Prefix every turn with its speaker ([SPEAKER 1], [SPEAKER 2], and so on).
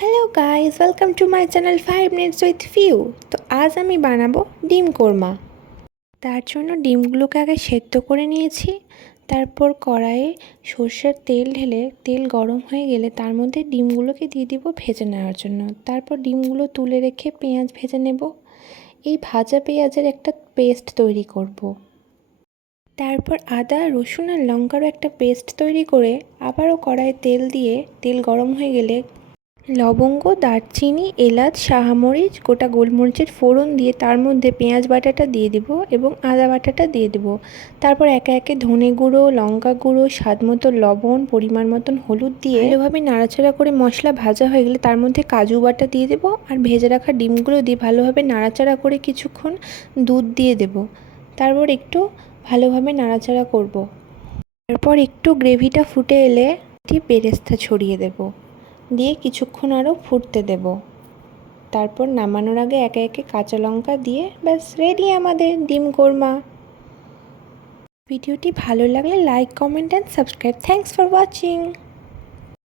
[SPEAKER 1] Hello guys welcome to my channel five minutes with few তো আজ আমি বানাবো ডিম কোরমা। তার জন্য ডিমগুলোকে আগে সেদ্ধ করে নিয়েছি। তারপর কড়াইয়ে সর্ষের তেল ঢেলে, তেল গরম হয়ে গেলে তার মধ্যে ডিমগুলোকে দিয়ে দিব ভেজে নেওয়ার জন্য। তারপর ডিমগুলো তুলে রেখে পেঁয়াজ ভেজে নেব। এই ভাজা পেঁয়াজের একটা পেস্ট তৈরি করব। তারপর আদা, রসুন আর লঙ্কারও একটা পেস্ট তৈরি করে আবারও কড়াইয়ে তেল দিয়ে, তেল গরম হয়ে গেলে লবঙ্গ, দারচিনি, এলাচ, শাহামরিচ, গোটা গোলমরিচের ফোড়ন দিয়ে তার মধ্যে পেঁয়াজ বাটাটা দিয়ে দিব এবং আদা বাটাটা দিয়ে দেব। তারপর একে একে ধনে গুঁড়ো, লঙ্কা গুঁড়ো, স্বাদ মতো লবণ, পরিমাণ মতন হলুদ দিয়ে ভালোভাবে নাড়াচাড়া করে মশলা ভাজা হয়ে গেলে তার মধ্যে কাজু বাটা দিয়ে দেব আর ভেজে রাখা ডিমগুলো দিয়ে ভালোভাবে নাড়াচাড়া করে কিছুক্ষণ দুধ দিয়ে দেব। তারপর একটু ভালোভাবে নাড়াচাড়া করব। তারপর একটু গ্রেভিটা ফুটে এলে একটি বেরেস্তা ছড়িয়ে দেবো। দিয়ে কিছুক্ষণ আরও ফুটতে দেব। তারপর নামানোর আগে একে একে কাঁচা লঙ্কা দিয়ে ব্যাস রেডি আমাদের ডিম কোরমা। ভিডিওটি ভালো লাগলে like comment and subscribe thanks for watching